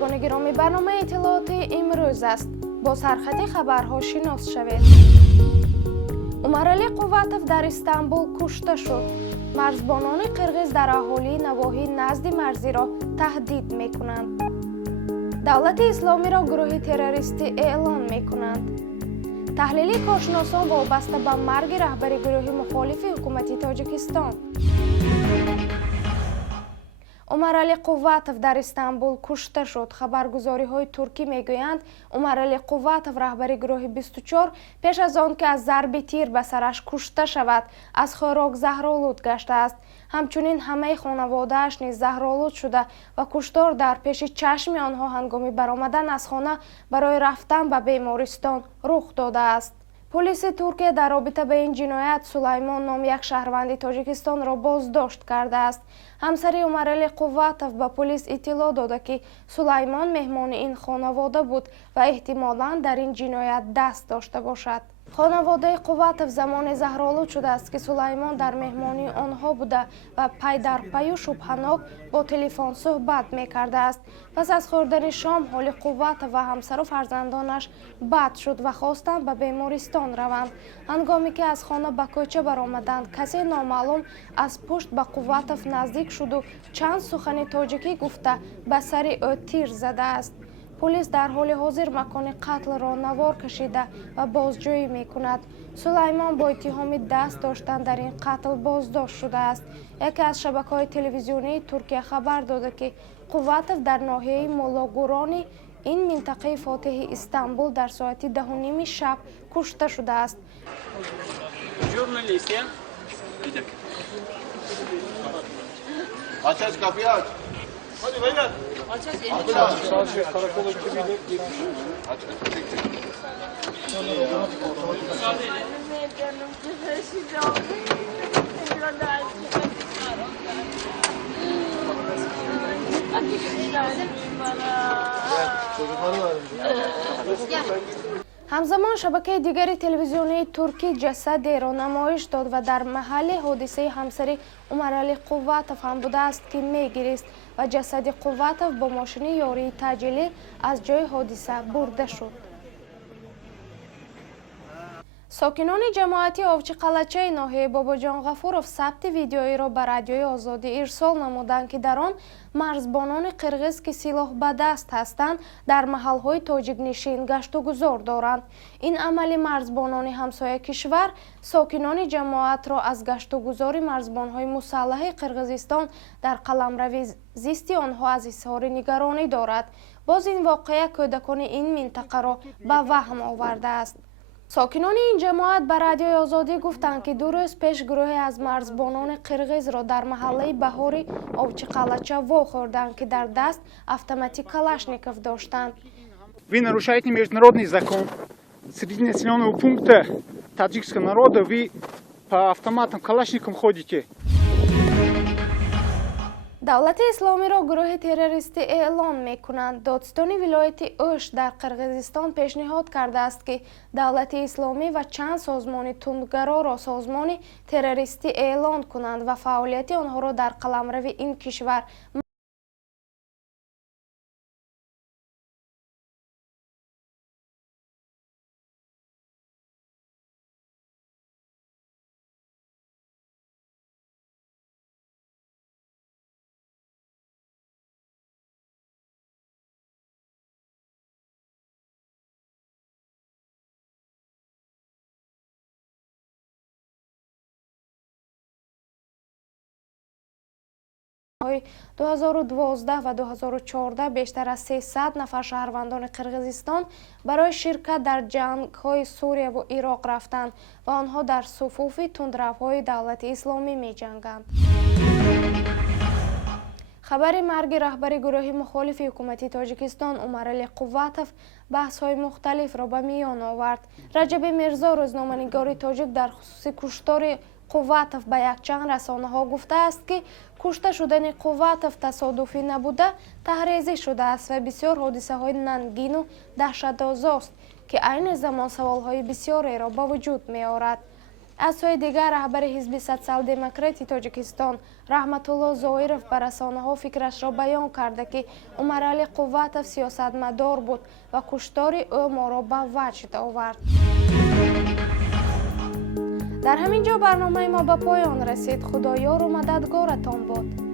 شنوندگان گرامی، برنامه اطلاعات امروز است. با سرخط خبرها شناس شوید. عمرعلی قواتов در استانبول کشته شد. مرزبانان قرغیز در اهالی نواحی نزد مرزی را تهدید میکنند. دولت اسلامی را گروه تروریستی اعلام میکنند. تحلیل کارشناسان وابسته به مرگ رهبر گروه مخالف حکومت تاجیکستان. عمرعلی قواتов در استانبول کشته شد. خبرگزاری‌های ترکی میگویند عمرعلی قواتov رهبر گروه 24 پیش از آن که از ضرب تیر به سرش کشته شود از خوراک زهرآلود گشته است. همچنین همه خانواده‌اش نیز زهرآلود شده و کشتار در پیش چشم آنها هنگام برآمدن از خانه برای رفتن به بیمارستان رخ داده است. پلیس ترکیه در رابطه به این جنایت سلیمان نام یک شهروند تاجیکستان را بازداشت کرده است. همسر عمرعلی قواتov به پلیس اطلاع داده که سلیمان مهمان این خانواده بود و احتمالاً در این جنایت دست داشته باشد. خانواده قواتov زمان زهرآلود شده است که سلیمان در مهمانی آنها بوده و پی در پی و شبهناک با تلفن صحبت میکرده است. پس از خوردن شام حال قواتov و همسر و فرزندانش بد شد و خواستند به بیمارستان روند. هنگامی که از خانه به کوچه برآمدند کسی نامعلوم از پشت به قواتov نزدیک شد و چند سخن تاجیکی گفته به سر او تیر زده است. پلیس در حال حاضر مکان قتل را نوار کشیده و بازجویی می کند. سلیمان با اتهام دست داشتن در این قتل بازداشت شده است. یکی از شبکه‌های تلویزیونی ترکیه خبر داده که قواتov در ناحیه مولاگورانی این منطقه فاتح استانبول در ساعت 10:30 شب کشته شده است. Hadi beyler. Aç karakola gidelim. Aç. همزمان شبکه دیگری تلویزیونی ترکی جسدی را نمایش داد و در محل حادثه همسر عمرعلی قواتov هم بوده است که میگریست و جسد قواتov با ماشین یاری تعجیلی از جای حادثه برده شد. ساکنان جماعتی آوچی قلچه ناحیه باباجان غفورов ثبت ویدیویی را به رادیوی آزادی ارسال نمودند که در آن مرزبانان قرغیز که سلاح به دست هستند در محلهای تاجیک نشین گشت و گذار دارند. این عمل مرزبانان همسایه کشور ساکنان جماعت را از گشت و گذار مرزبانهای مسلح قرغیزستان در قلمرو زیستی آنها از اظهار نگرانی دارد. باز این واقعه کودکان این منطقه را به وهم آورده است. ساکنان این جماعت به رادیوی آزادی گفتند که 2 روز پیش گروهی از مرزبانان قرغیز را در محله بهاری آوچی قلچه واخوردند که در دست автоматик калашников داشتند. Вы нарушаете международный закон. Среди населенного пункта таджикского народа вы по автоматам калашникам ходите. دولت اسلامی را گروه تروریستی اعلام میکنند. دادستان ولایت اوش در قرغیزستان پیشنهاد کرده است که دولت اسلامی و چند سازمان تندگرا را سازمان تروریستی اعلام کنند و فعالیت آنها را در قلمرو این کشور های 2012 و 2014 بیشتر از 300 نفر شهروندان قرغیزستان برای شرکت در جنگ‌های سوریه و عراق رفتند و آنها در صفوف تندروهای دولت اسلامی می جنگند. خبر مرگ رهبر گروه مخالف حکومت تاجیکستان عمرعلی قواتov بحث‌های مختلف را به میان آورد. رجب میرزا روزنامه‌نگار تاجیک در خصوص کشتار قواتov به یک چند رسانه‌ها گفته است که کشته شدن قواتov تصادفی نبوده تحریزی شده است و بسیار حادثه‌های ننگین و دهشت‌آور است که عین زمان سوال‌های بسیاری را به وجود می‌آورد. аз сӯи дигар раҳбари ҳизби социал-демократи тоҷикистон раҳматулло зоиров ба расонаҳо фикрашро баён карда ки Умаралӣ Қувватов сиёсатмадор буд ва куштори ӯ моро ба ваҷд овард. дар ҳамин ҷо барномаи мо ба поён расид. худоёру мададгоратон бод.